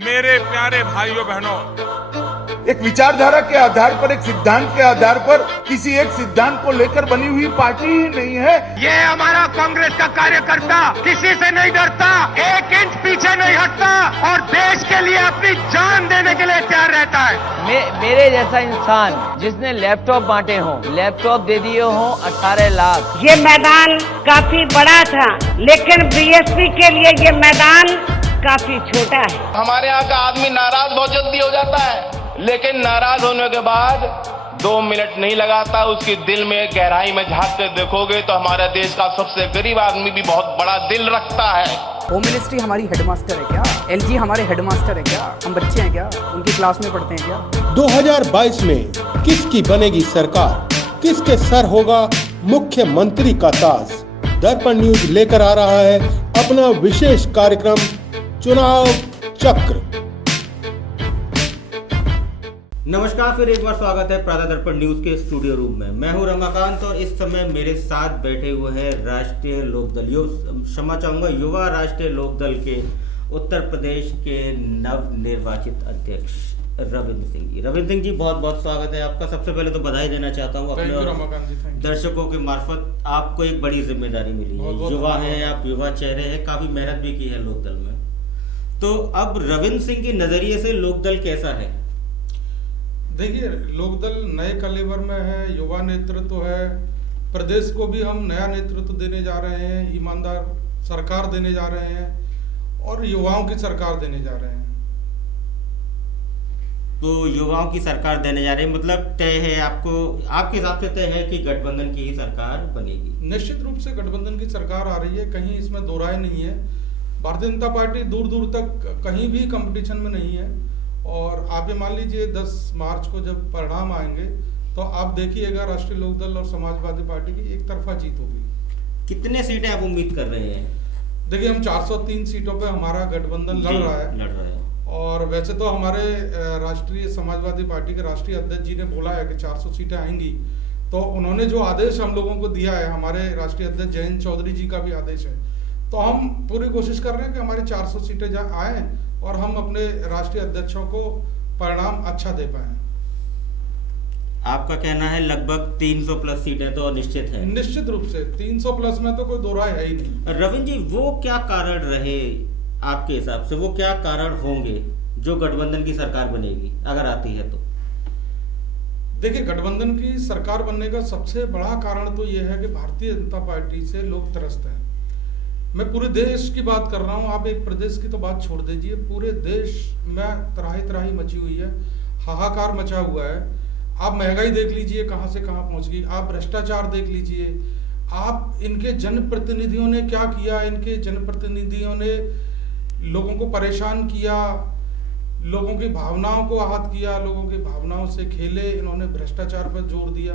मेरे प्यारे भाइयों बहनों, एक विचारधारा के आधार पर, एक सिद्धांत के आधार पर किसी एक सिद्धांत को लेकर बनी हुई पार्टी ही नहीं है। ये हमारा कांग्रेस का कार्यकर्ता किसी से नहीं डरता, 1 इंच पीछे नहीं हटता और देश के लिए अपनी जान देने के लिए तैयार रहता है। मेरे जैसा इंसान जिसने लैपटॉप बांटे हों, लैपटॉप दे दिए हों 18 लाख। ये मैदान काफी बड़ा था, लेकिन बीएसपी के लिए ये मैदान काफी छोटा है। हमारे यहाँ का आदमी नाराज बहुत जल्दी हो जाता है, लेकिन नाराज होने के बाद 2 मिनट नहीं लगाता। उसकी दिल में गहराई में झांक कर देखोगे तो हमारे देश का सबसे गरीब आदमी भी बहुत बड़ा दिल रखता है। होम मिनिस्ट्री हमारी हेडमास्टर है क्या? एलजी हमारे हेडमास्टर है क्या? हम बच्चे हैं क्या? उनकी क्लास में पढ़ते हैं क्या? 2022 में किसकी बनेगी सरकार, किसके सर होगा मुख्यमंत्री का ताज? दर्पण न्यूज लेकर आ रहा है अपना विशेष कार्यक्रम चुनाव चक्र। नमस्कार, फिर एक बार स्वागत है प्रातः दर्पण न्यूज के स्टूडियो रूम में। मैं हूं रमाकांत और इस समय मेरे साथ बैठे हुए हैं राष्ट्रीय लोकदल, क्षमा चाहूंगा, युवा राष्ट्रीय लोकदल के उत्तर प्रदेश के नव निर्वाचित अध्यक्ष रविंद्र सिंह जी। रविंद्र सिंह जी, बहुत बहुत स्वागत है आपका। सबसे पहले तो बधाई देना चाहता हूँ अपने दर्शकों के मार्फत। आपको एक बड़ी जिम्मेदारी मिली है, युवा है आप, युवा चेहरे हैं, काफी मेहनत भी की है लोकदल में। तो अब रविंद्र सिंह के नजरिए से लोकदल कैसा है? देखिए, लोकदल नए कलेवर में है, युवा नेतृत्व है। प्रदेश को भी हम नया नेतृत्व देने जा रहे हैं, ईमानदार सरकार देने जा रहे हैं और युवाओं की सरकार देने जा रहे हैं। तो युवाओं की सरकार देने जा रहे हैं, मतलब तय है आपको, आपके हिसाब से तय है कि गठबंधन की ही सरकार बनेगी? निश्चित रूप से गठबंधन की सरकार आ रही है, कहीं इसमें दो राय नहीं है। भारतीय जनता पार्टी दूर दूर तक कहीं भी कंपटीशन में नहीं है और आप ये मान लीजिए 10 मार्च को जब परिणाम आएंगे तो आप देखिएगा राष्ट्रीय लोकदल और समाजवादी पार्टी की एक तरफा जीत होगी। कितने सीटें आप उम्मीद कर रहे हैं? देखिए, हम 403 सीटों पे हमारा गठबंधन लड़ रहा है और वैसे तो हमारे राष्ट्रीय समाजवादी पार्टी के राष्ट्रीय अध्यक्ष जी ने बोला है कि 400 सीटें आएंगी। तो उन्होंने जो आदेश हम लोगों को दिया है, हमारे राष्ट्रीय अध्यक्ष जयंत चौधरी जी का भी आदेश है, तो हम पूरी कोशिश कर रहे हैं कि हमारी 400 सीटें आए और हम अपने राष्ट्रीय अध्यक्षों को परिणाम अच्छा दे पाए। आपका कहना है लगभग 300 प्लस सीटें तो निश्चित है? निश्चित रूप से 300 प्लस में तो कोई दो राय है ही नहीं। रविंद्र जी, वो क्या कारण रहे आपके हिसाब से, वो क्या कारण होंगे जो गठबंधन की सरकार बनेगी अगर आती है तो? देखिए, गठबंधन की सरकार बनने का सबसे बड़ा कारण तो यह है कि भारतीय जनता पार्टी से लोग त्रस्त हैं। मैं पूरे देश की बात कर रहा हूं, आप एक प्रदेश की तो बात छोड़ दीजिए, पूरे देश में त्राही त्राही मची हुई है, हाहाकार मचा हुआ है। आप महंगाई देख लीजिए कहां से कहां पहुंच गई, आप भ्रष्टाचार देख लीजिए, आप इनके जनप्रतिनिधियों ने क्या किया, इनके जनप्रतिनिधियों ने लोगों को परेशान किया, लोगों की भावनाओं को आहत किया, लोगों की भावनाओं से खेले, इन्होंने भ्रष्टाचार पर जोर दिया।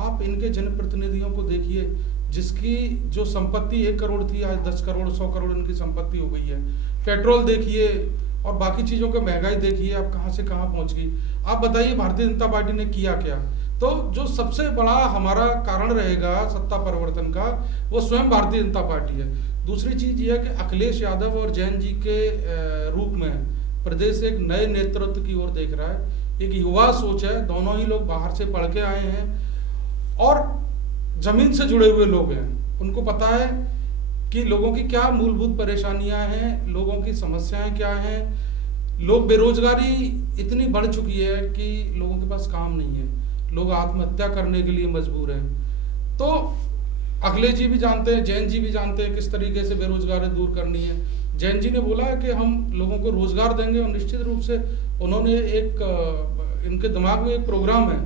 आप इनके जनप्रतिनिधियों को देखिए, जिसकी जो संपत्ति 1 करोड़ थी आज 10 करोड़ 100 करोड़ इनकी संपत्ति हो गई है। पेट्रोल देखिए और बाकी चीजों का महंगाई देखिए, आप कहां से कहां पहुंच गई। आप बताइए भारतीय जनता पार्टी ने किया क्या? तो जो सबसे बड़ा हमारा कारण रहेगा सत्ता परिवर्तन का, वो स्वयं भारतीय जनता पार्टी है। दूसरी चीज ये है कि अखिलेश यादव और जैन जी के रूप में प्रदेश एक नए नेतृत्व की ओर देख रहा है। एक युवा सोच है, दोनों ही लोग बाहर से पढ़ के आए हैं और जमीन से जुड़े हुए लोग हैं। उनको पता है कि लोगों की क्या मूलभूत परेशानियां हैं, लोगों की समस्याएं क्या हैं। लोग, बेरोजगारी इतनी बढ़ चुकी है कि लोगों के पास काम नहीं है, लोग आत्महत्या करने के लिए मजबूर हैं। तो अखिलेश जी भी जानते हैं, जैन जी भी जानते हैं किस तरीके से बेरोजगारी दूर करनी है। जैन जी ने बोला है कि हम लोगों को रोजगार देंगे और निश्चित रूप से उन्होंने इनके दिमाग में एक प्रोग्राम है,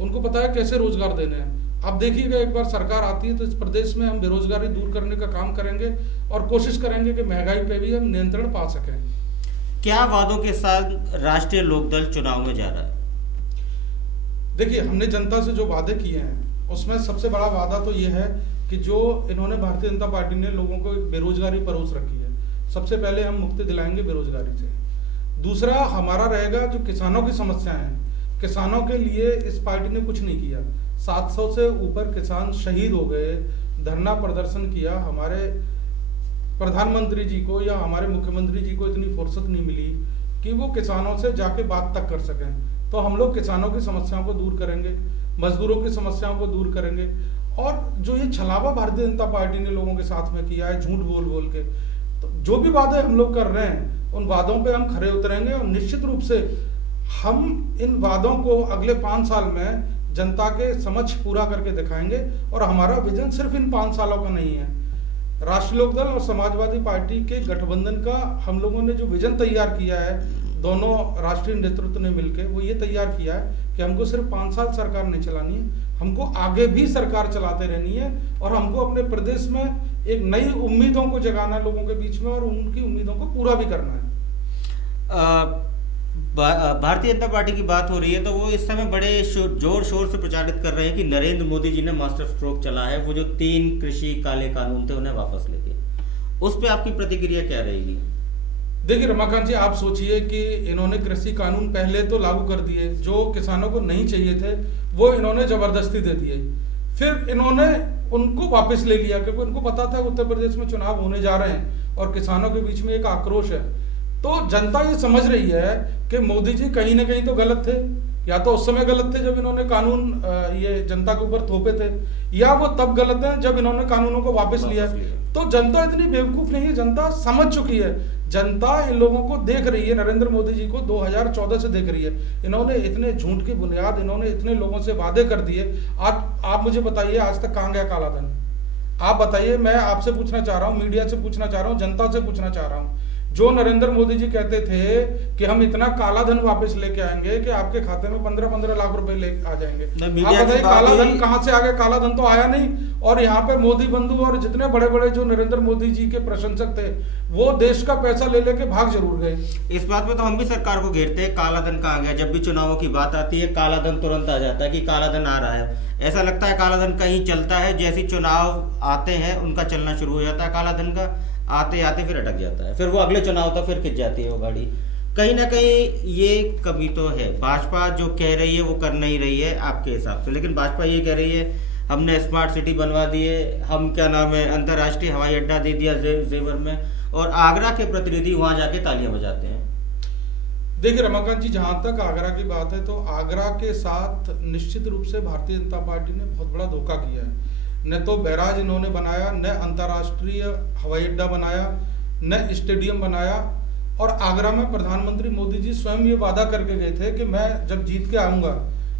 उनको पता है कैसे रोजगार देने हैं। आप देखिएगा, एक बार सरकार आती है तो इस प्रदेश में हम बेरोजगारी दूर करने का काम करेंगे और कोशिश करेंगे कि महंगाई पे भी हम नियंत्रण पा सकें। क्या वादों के साथ राष्ट्रीय लोकदल चुनाव में जा रहा है? देखिए, हमने जनता से जो वादे किए हैं उसमें सबसे बड़ा वादा तो ये है कि जो इन्होंने भारतीय जनता पार्टी ने लोगों को बेरोजगारी परोस रखी है, सबसे पहले हम मुक्ति दिलाएंगे बेरोजगारी से। दूसरा हमारा रहेगा जो किसानों की समस्याएं हैं, किसानों के लिए इस पार्टी ने कुछ नहीं किया। 700 से ऊपर किसान शहीद हो गए, धरना प्रदर्शन किया। हमारे प्रधानमंत्री जी को या हमारे मुख्यमंत्री जी को इतनी फुर्सत नहीं मिली कि वो किसानों से जाके बात तक कर सकें। तो हम लोग किसानों की समस्याओं को दूर करेंगे, मजदूरों की समस्याओं को दूर करेंगे। और जो ये छलावा भारतीय जनता पार्टी ने लोगों के साथ में किया है झूठ बोल बोल के, तो जो भी वादे हम लोग कर रहे हैं उन वादों पे हम खरे उतरेंगे और निश्चित रूप से हम इन वादों को अगले 5 साल में जनता के समक्ष पूरा करके दिखाएंगे। और हमारा विजन सिर्फ इन 5 सालों का नहीं है। राष्ट्रीय लोकदल और समाजवादी पार्टी के गठबंधन का हम लोगों ने जो विजन तैयार किया है, दोनों राष्ट्रीय नेतृत्व ने मिलकर वो ये तैयार किया है कि हमको सिर्फ 5 साल सरकार नहीं चलानी है, हमको आगे भी सरकार चलाते रहनी है। और हमको अपने प्रदेश में एक नई उम्मीदों को जगाना है लोगों के बीच में और उनकी उम्मीदों को पूरा भी करना है। भारतीय जनता पार्टी की बात हो रही है तो वो इस समय बड़े जोर शोर से प्रचारित कर रहे हैं कि नरेंद्र मोदी जी ने मास्टर स्ट्रोक चला है, वो जो 3 कृषि काले कानून थे उन्हें वापस लेके। उस पे आपकी प्रतिक्रिया क्या रहेगी? देखिए रमाकांत जी, आप सोचिए कि इन्होंने कृषि कानून पहले तो लागू कर दिए, जो किसानों को नहीं चाहिए थे वो इन्होंने जबरदस्ती दे दिए, फिर इन्होंने उनको वापस ले लिया क्योंकि उनको पता था उत्तर प्रदेश में चुनाव होने जा रहे हैं और किसानों के बीच में एक आक्रोश है। तो जनता ये समझ रही है कि मोदी जी कहीं ना कहीं तो गलत थे, या तो उस समय गलत थे जब इन्होंने कानून ये जनता के ऊपर थोपे थे, या वो तब गलत है जब इन्होंने कानूनों को वापस लिया। तो जनता इतनी बेवकूफ नहीं है, जनता समझ चुकी है। जनता इन लोगों को देख रही है, नरेंद्र मोदी जी को 2014 से देख रही है। इन्होंने इतने झूठ की बुनियाद, इन्होंने इतने लोगों से वादे कर दिए। आप मुझे बताइए आज तक कहाँ गया काला धन? आप बताइए, मैं आपसे पूछना चाह रहा हूँ, मीडिया से पूछना चाह रहा हूँ, जनता से पूछना चाह रहा हूँ। जो नरेंद्र मोदी जी कहते थे कि हम इतना काला धन वापस लेके आएंगे कि आपके खाते में 15-15 लाख रुपए ले आ जाएंगे, आप बताइए काला धन कहां से आ गया? काला धन तो आया नहीं। और यहाँ पे मोदी बंधु और जितने बड़े बड़े जो नरेंद्र मोदी जी के प्रशंसक थे वो देश का पैसा ले लेके भाग जरूर गए। इस बात में तो हम भी सरकार को घेरते हैं, काला धन कहाँ गया? जब भी चुनावों की बात आती है काला धन तुरंत आ जाता है कि काला धन आ रहा है। ऐसा लगता है काला धन कहीं चलता है, जैसे चुनाव आते हैं उनका चलना शुरू हो जाता है काला धन का, आते आते फिर अटक जाता है, फिर वो अगले चुनाव तक फिर खिंच जाती है वो गाड़ी। कहीं ना कहीं ये कमी तो है। भाजपा जो कह रही है वो कर नहीं रही है आपके हिसाब से, लेकिन भाजपा ये कह रही है हमने स्मार्ट सिटी बनवा दिए, हम क्या नाम है अंतर्राष्ट्रीय हवाई अड्डा दे दिया जेवर में, और आगरा के प्रतिनिधि वहां जाके तालियां बजाते हैं। देखिए रमाकांत जी, जहां तक आगरा की बात है तो आगरा के साथ निश्चित रूप से भारतीय जनता पार्टी ने बहुत बड़ा धोखा किया है। न तो बैराज इन्होंने बनाया, न अंतर्राष्ट्रीय हवाई अड्डा बनाया, न स्टेडियम बनाया। और आगरा में प्रधानमंत्री मोदी जी स्वयं ये वादा करके गए थे कि मैं जब जीत के आऊंगा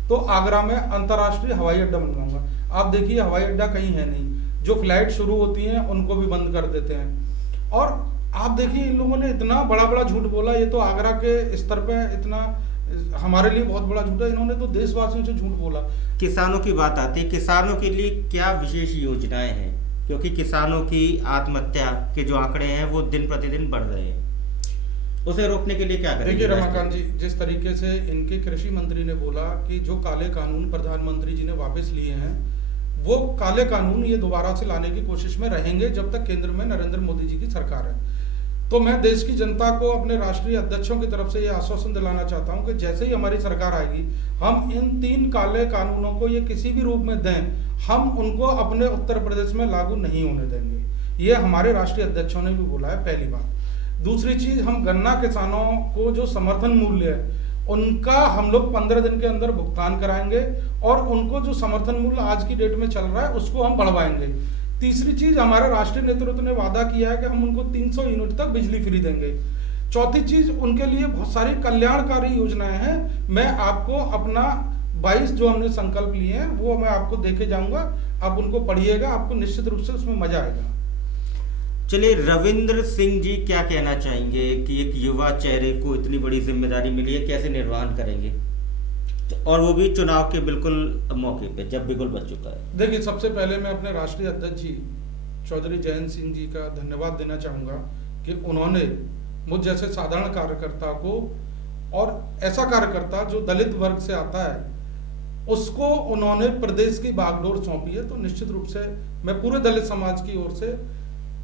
तो आगरा में अंतर्राष्ट्रीय हवाई अड्डा बनवाऊंगा। आप देखिए हवाई अड्डा कहीं है नहीं, जो फ्लाइट शुरू होती हैं उनको भी बंद कर देते हैं। और आप देखिए इन लोगों ने इतना बड़ा बड़ा झूठ बोला, ये तो आगरा के स्तर पे इतना हमारे लिए बहुत बड़ा झूठ है। इन्होंने तो देशवासियों से झूठ बोला। किसानों की बात आती है, किसानों के लिए क्या विशेष योजनाएं हैं? क्योंकि किसानों की आत्महत्या के जो आंकड़े हैं वो दिन प्रतिदिन बढ़ रहे हैं, उसे रोकने के लिए क्या करें? देखिए रमाकांत जी, जिस तरीके से इनके कृषि मंत्री ने बोला कि जो काले कानून प्रधानमंत्री जी ने वापस लिए हैं वो काले कानून ये दोबारा से लाने की कोशिश में रहेंगे जब तक केंद्र में नरेंद्र मोदी जी की सरकार है। तो मैं देश की जनता को अपने राष्ट्रीय अध्यक्षों की तरफ से ये आश्वासन दिलाना चाहता हूं कि जैसे ही हमारी सरकार आएगी हम इन 3 काले कानूनों को ये किसी भी रूप में दें, हम उनको अपने उत्तर प्रदेश में लागू नहीं होने देंगे। ये हमारे राष्ट्रीय अध्यक्षों ने भी बोला है, पहली बात। दूसरी चीज, हम गन्ना किसानों को जो समर्थन मूल्य है उनका हम लोग 15 दिन के अंदर भुगतान कराएंगे और उनको जो समर्थन मूल्य आज की डेट में चल रहा है उसको हम बढ़वाएंगे। तीसरी चीज, हमारे राष्ट्रीय नेतृत्व ने वादा किया है कि हम उनको 300 यूनिट तक बिजली फ्री देंगे। चौथी चीज, उनके लिए बहुत सारी कल्याणकारी योजनाएं हैं। मैं आपको अपना 22 जो हमने संकल्प लिए हैं वो मैं आपको देके जाऊंगा, आप उनको पढ़िएगा, आपको निश्चित रूप से उसमें मजा आएगा। चलिए, रविंद्र सिंह जी क्या कहना चाहेंगे कि एक युवा चेहरे को इतनी बड़ी जिम्मेदारी मिली है, कैसे निर्वहन करेंगे, और वो भी चुनाव के बिल्कुल मौके पे जब बिल्कुल बच चुका है? देखिए, सबसे पहले मैं अपने राष्ट्रीय अध्यक्ष जी चौधरी जयंत सिंह जी का धन्यवाद देना चाहूँगा कि उन्होंने मुझ जैसे साधारण कार्यकर्ता को, और ऐसा कार्यकर्ता जो दलित वर्ग से आता है, उसको उन्होंने प्रदेश की बागडोर सौंपी है। तो निश्चित रूप से मैं पूरे दलित समाज की ओर से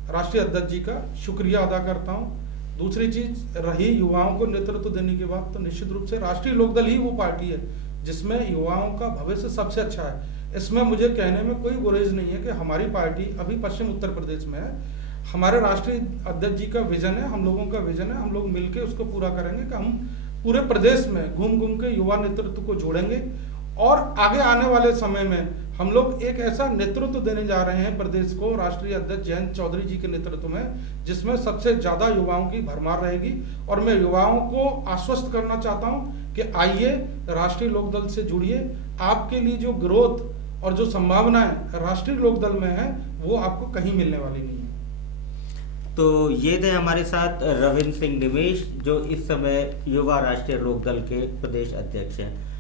राष्ट्रीय अध्यक्ष जी का शुक्रिया अदा करता हूँ। दूसरी चीज रही युवाओं को नेतृत्व देने की बात, तो निश्चित रूप से राष्ट्रीय लोकदल ही वो पार्टी है जिसमें युवाओं का भविष्य सबसे अच्छा है। इसमें मुझे कहने में कोई गुरेज नहीं है कि हमारी पार्टी अभी पश्चिम उत्तर प्रदेश में है, हमारे राष्ट्रीय अध्यक्ष जी का विजन है, हम लोगों का विजन है, हम लोग मिलकर उसको पूरा करेंगे कि हम पूरे प्रदेश में घूम घूम के युवा नेतृत्व को जोड़ेंगे और आगे आने वाले समय में हम लोग एक ऐसा नेतृत्व देने जा रहे हैं प्रदेश को राष्ट्रीय अध्यक्ष जयंत चौधरी जी के नेतृत्व में, जिसमें सबसे ज्यादा युवाओं की भरमार रहेगी। और मैं युवाओं को आश्वस्त करना चाहता हूं कि आइए राष्ट्रीय लोकदल से जुड़िए, आपके लिए जो ग्रोथ और जो संभावनाएं राष्ट्रीय लोकदल में है वो आपको कहीं मिलने वाली नहीं है। तो ये थे हमारे साथ रविंद्र सिंह निमेश, जो इस समय युवा राष्ट्रीय लोकदल के प्रदेश अध्यक्ष हैं।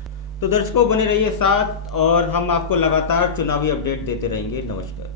तो दर्शकों बने रहिए साथ और हम आपको लगातार चुनावी अपडेट देते रहेंगे। नमस्कार।